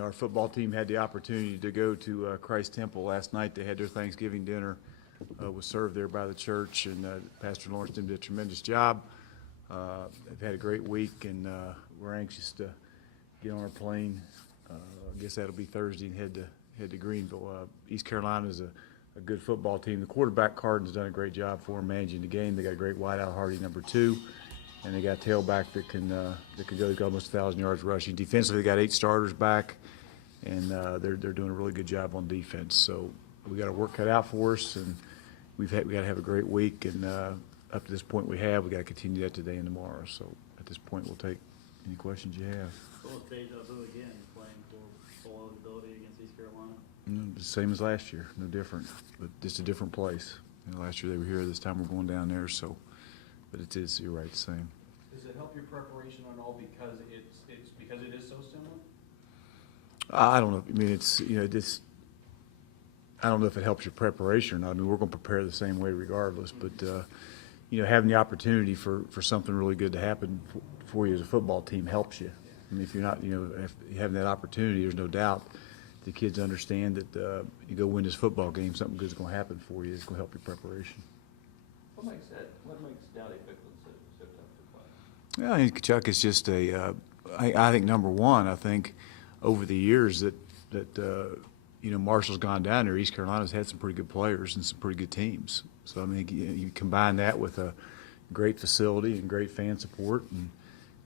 Our football team had the opportunity to go to Christ Temple last night. They had their Thanksgiving dinner, was served there by the church, and Pastor Lawrence did a tremendous job. They've had a great week, and we're anxious to get on our plane. I guess that'll be Thursday and head to Greenville. East Carolina is a good football team. The quarterback Cardin's done a great job for them managing the game. They got a great wideout, Hardy, #2. And they got a tailback that can go almost 1,000 yards rushing. Defensively, they got 8 starters back, and they're doing a really good job on defense. So we got our work cut out for us, and we got to have a great week. And up to this point, we got to continue that today and tomorrow. So at this point, we'll take any questions you have. Well, deja vu again, playing for full eligibility against East Carolina. The same as last year, no different, but just a different place. Last year they were here. This time we're going down there. So. But it is, you're right, the same. Does it help your preparation at all because because it is so similar? I don't know. I mean, I don't know if it helps your preparation or not. I mean, we're going to prepare the same way regardless. But having the opportunity for something really good to happen for you as a football team helps you. I mean, if you're not, if you have that opportunity, there's no doubt the kids understand that you go win this football game, something good is going to happen for you. It's going to help your preparation. What makes Dowdy Picklen so tough to play? Yeah, I think Chuck is just I think number one. I think over the years that Marshall's gone down there, East Carolina's had some pretty good players and some pretty good teams. So I mean, you combine that with a great facility and great fan support and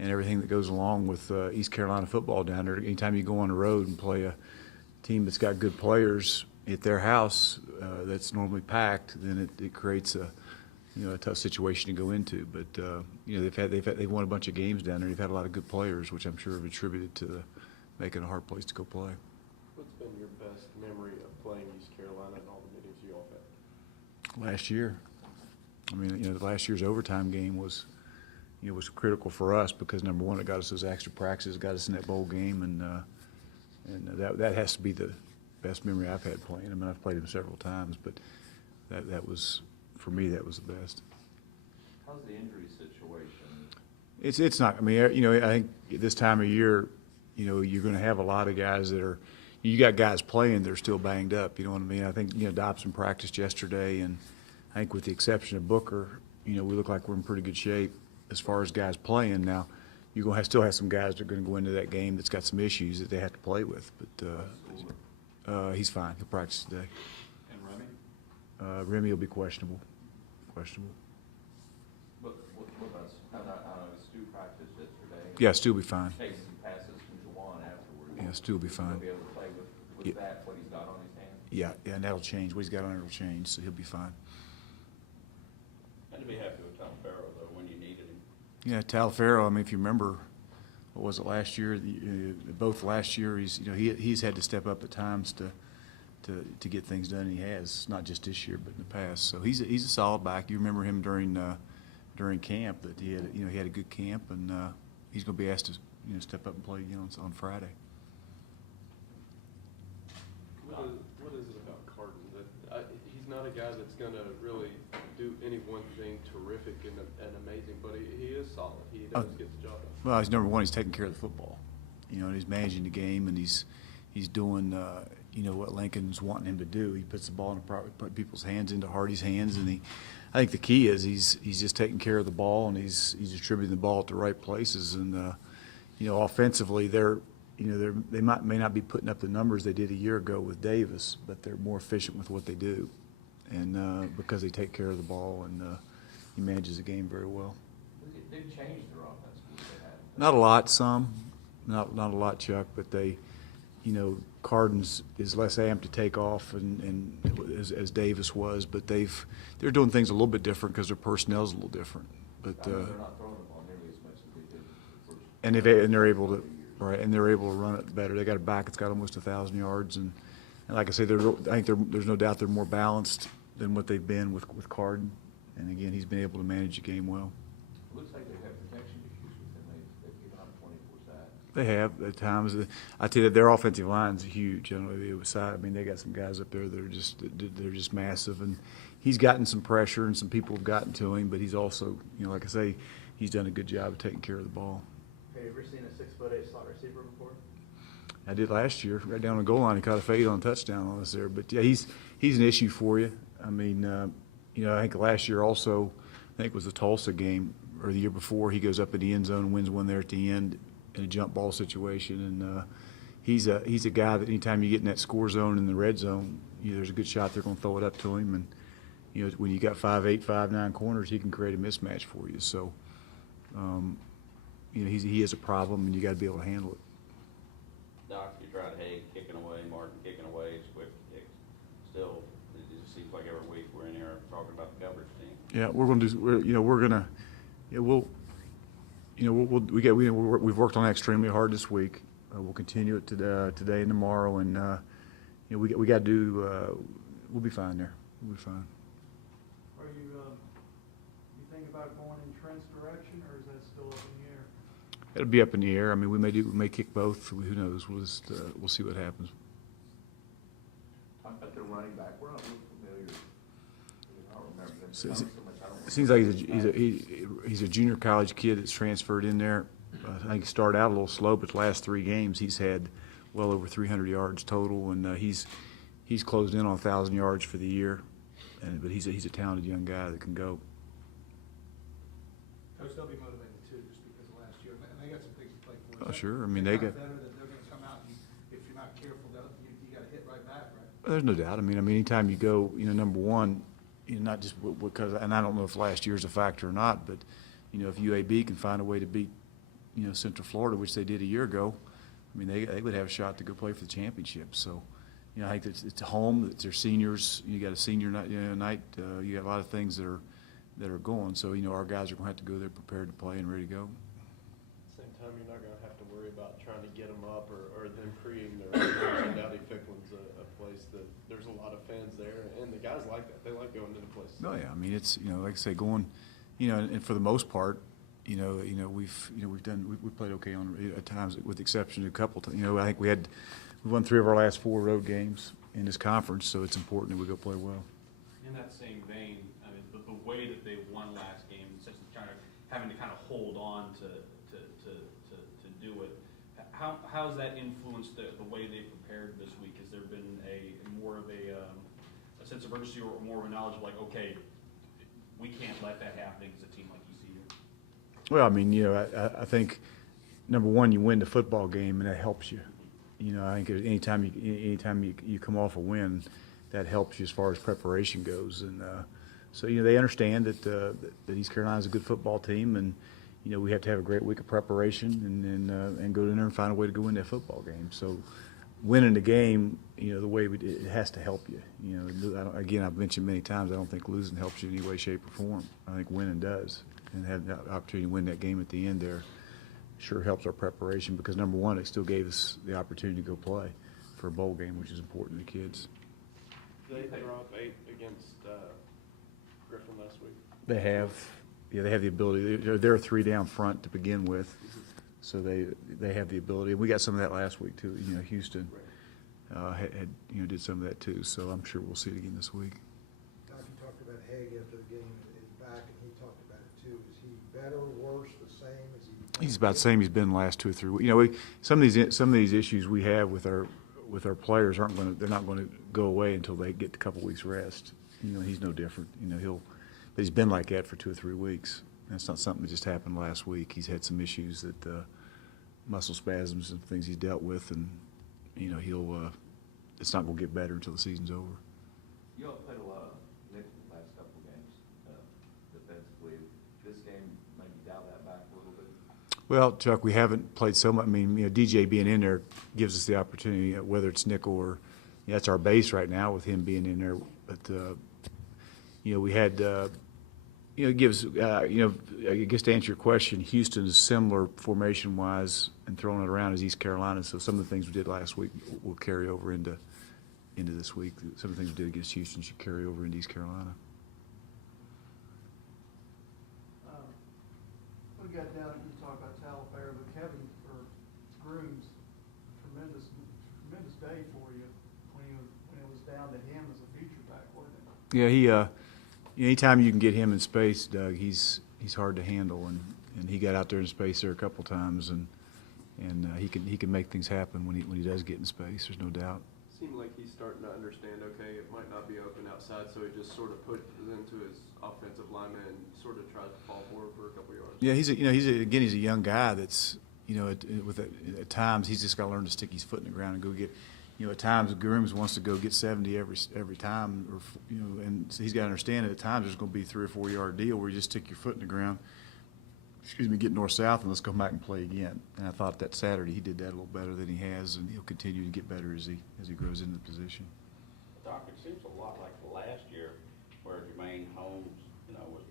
everything that goes along with East Carolina football down there. Anytime you go on the road and play a team that's got good players at their house that's normally packed, then it creates a tough situation to go into. But they've won a bunch of games down there. They've had a lot of good players, which I'm sure have attributed to making it a hard place to go play. What's been your best memory of playing East Carolina and all the meetings you all had? Last year, I mean, last year's overtime game was critical for us because number one, it got us those extra practices, got us in that bowl game, and that has to be the best memory I've had playing. I mean, I've played them several times, but that was. For me, that was the best. How's the injury situation? It's not. I mean, I think at this time of year, you're going to have a lot of guys that are. You got guys playing that are still banged up. You know what I mean? I think Dobson practiced yesterday, and I think with the exception of Booker, we look like we're in pretty good shape as far as guys playing. Now, you're going to still have some guys that are going to go into that game that's got some issues that they have to play with. But he's fine. He'll practice today. And Remy? Remy will be questionable. What about, I know Stu practiced yesterday. Yeah, Stu will be fine. Taking some passes from Jawan afterwards. Yeah, Stu will be fine. He'll be able to play with that, what he's got on his hands? Yeah, and that'll change. What he's got on it will change, so he'll be fine. And to be happy with Talferro, though, when you needed him. Yeah, Talferro, I mean, if you remember, what was it last year? Both last year, he's had to step up at times to get things done. And he has, not just this year, but in the past. So he's a solid back. You remember him during camp that he had a good camp, and he's going to be asked to step up and play on Friday. What is it about Carden that he's not a guy that's going to really do any one thing terrific and amazing, but he is solid. He does get the job done. Well, he's number one. He's taking care of the football, and he's managing the game, and he's doing what Lincoln's wanting him to do. He puts the ball in people's hands, into Hardy's hands, and I think the key is he's just taking care of the ball, and he's distributing the ball at the right places. And offensively, they may not be putting up the numbers they did a year ago with Davis, but they're more efficient with what they do, and because they take care of the ball, and he manages the game very well. They've changed their offense. Not a lot, not a lot, Chuck, but they. Carden's is less amped to take off and as Davis was, but they're doing things a little bit different because their personnel's a little different. But they're not throwing the ball nearly as much as they did the first. And they're able to run it better. They got a back that's got almost 1,000 yards, and like I say, I think there's no doubt they're more balanced than what they've been with Carden. And again, he's been able to manage the game well. It looks like they have protection issues with him. They've given up 24 sacks. They have at times. I tell you that their offensive line's huge. I mean, they got some guys up there that are just massive, and he's gotten some pressure, and some people have gotten to him. But he's also, like I say, he's done a good job of taking care of the ball. Have you ever seen a 6'8" slot receiver before? I did last year, right down the goal line. He caught a fade on a touchdown on us there. But yeah, he's an issue for you. I mean, I think last year also, I think it was the Tulsa game or the year before. He goes up in the end zone and wins one there at the end in a jump ball situation. And he's a guy that anytime you get in that score zone in the red zone, there's a good shot they're going to throw it up to him. And when you got 5'8", 5'9" corners, he can create a mismatch for you. So, he is a problem, and you got to be able to handle it. Doc, you tried Haig kicking away, Martin kicking away, Swift kicks. Still, it just seems like every week we're in here talking about the coverage team. Yeah, we've worked on that extremely hard this week. We'll continue it today and tomorrow, and we got to do. We'll be fine there. We'll be fine. Are you think about going in Trent's direction, or is that still up in the air? It'll be up in the air. I mean, we may kick both. Who knows? We'll see what happens. Talk about the running back. We're not real familiar. I don't remember them. So, So much, I don't it seems like he's a junior college kid that's transferred in there. I think he started out a little slow, but the last 3 games he's had well over 300 yards total, and he's closed in on 1,000 yards for the year. But he's a talented young guy that can go. Coach, they'll be motivated too, just because of last year, and they got some things to play for. Oh, sure. I mean, they got. Better that they're going to come out, and if you're not careful, you got to hit right back, right? There's no doubt. I mean, anytime you go, number one, not just because, and I don't know if last year's a factor or not, but if UAB can find a way to beat, Central Florida, which they did a year ago, I mean, they would have a shot to go play for the championship. So, I think it's a home. It's their seniors. You got a senior night. You got a lot of things that are going. So, our guys are going to have to go there prepared to play and ready to go. Same time, you're not gonna have to worry about trying to get them up or them creating their own. Dowdy Ficklen's a place that there's a lot of fans there, and the guys like that. They like going to the place. Oh yeah, I mean it's like I say, going, and for the most part, we've played okay on at times, with the exception of a couple. I think we won 3 of our last 4 road games in this conference, so it's important that we go play well. In that same vein, I mean, the way that they won last game, such as kind of having to kind of hold on to do it, how has that influenced the way they prepared this week? Has there been more of a sense of urgency or more of a knowledge of like, okay, we can't let that happen against a team like ECU? Well, I mean, I think number one, you win the football game, and that helps you. I think anytime you come off a win, that helps you as far as preparation goes. And so they understand that East Carolina's a good football team, and we have to have a great week of preparation and go in there and find a way to go win that football game. So winning the game, the way it has to help you. Again, I've mentioned many times, I don't think losing helps you in any way, shape, or form. I think winning does, and having the opportunity to win that game at the end there sure helps our preparation, because number one, it still gave us the opportunity to go play for a bowl game, which is important to the kids. They dropped 8 against Griffin last week. They have the ability. They're 3 down front to begin with, so they have the ability. And we got some of that last week too. Houston had did some of that too. So I'm sure we'll see it again this week. Doc, you talked about Haig after the game is back, and he talked about it too. Is he better, worse, the same? Is he? He's about the same he's been the last 2 or 3 weeks. Some of these issues we have with our players they're not going to go away until they get a couple weeks rest. He's no different. But he's been like that for 2 or 3 weeks. That's not something that just happened last week. He's had some issues that muscle spasms and things he's dealt with, and it's not going to get better until the season's over. You all played a lot of nickel the last couple of games defensively. This game maybe dial that back a little bit. Well, Chuck, we haven't played so much. I mean, DJ being in there gives us the opportunity, whether it's nickel or that's our base right now with him being in there. But we had it gives I guess to answer your question, Houston is similar formation wise and throwing it around as East Carolina. So some of the things we did last week will carry over into this week. Some of the things we did against Houston should carry over into East Carolina. We got down, you talk about Tallafair, but Kevin, or Grooms, tremendous day for you when it was down to him as a feature back, wasn't it? Yeah, he. Anytime you can get him in space, Doug, he's hard to handle, and he got out there in space there a couple times, and and he can make things happen when he does get in space. There's no doubt. Seemed like he's starting to understand, okay, it might not be open outside, so he just sort of put it into his offensive lineman and sort of tries to fall forward for a couple yards. Yeah, he's a young guy that's, at times he's just got to learn to stick his foot in the ground and go get, at times Grooms wants to go get 70 every time, or and so he's got to understand that at times there's going to be a 3 or 4 yard deal where you just stick your foot in the ground. Get north-south, and let's come back and play again. And I thought that Saturday he did that a little better than he has, and he'll continue to get better as he grows into the position. Doc, it seems a lot like last year where Jermaine Holmes, was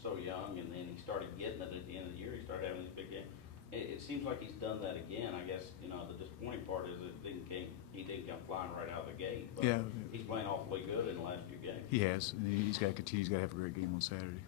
so young, and then he started getting it at the end of the year. He started having these big games. It seems like he's done that again. I guess, the disappointing part is he didn't come flying right out of the gate. But Yeah. he's playing awfully good in the last few games. He has, and he's got to continue. He's got to have a great game on Saturday.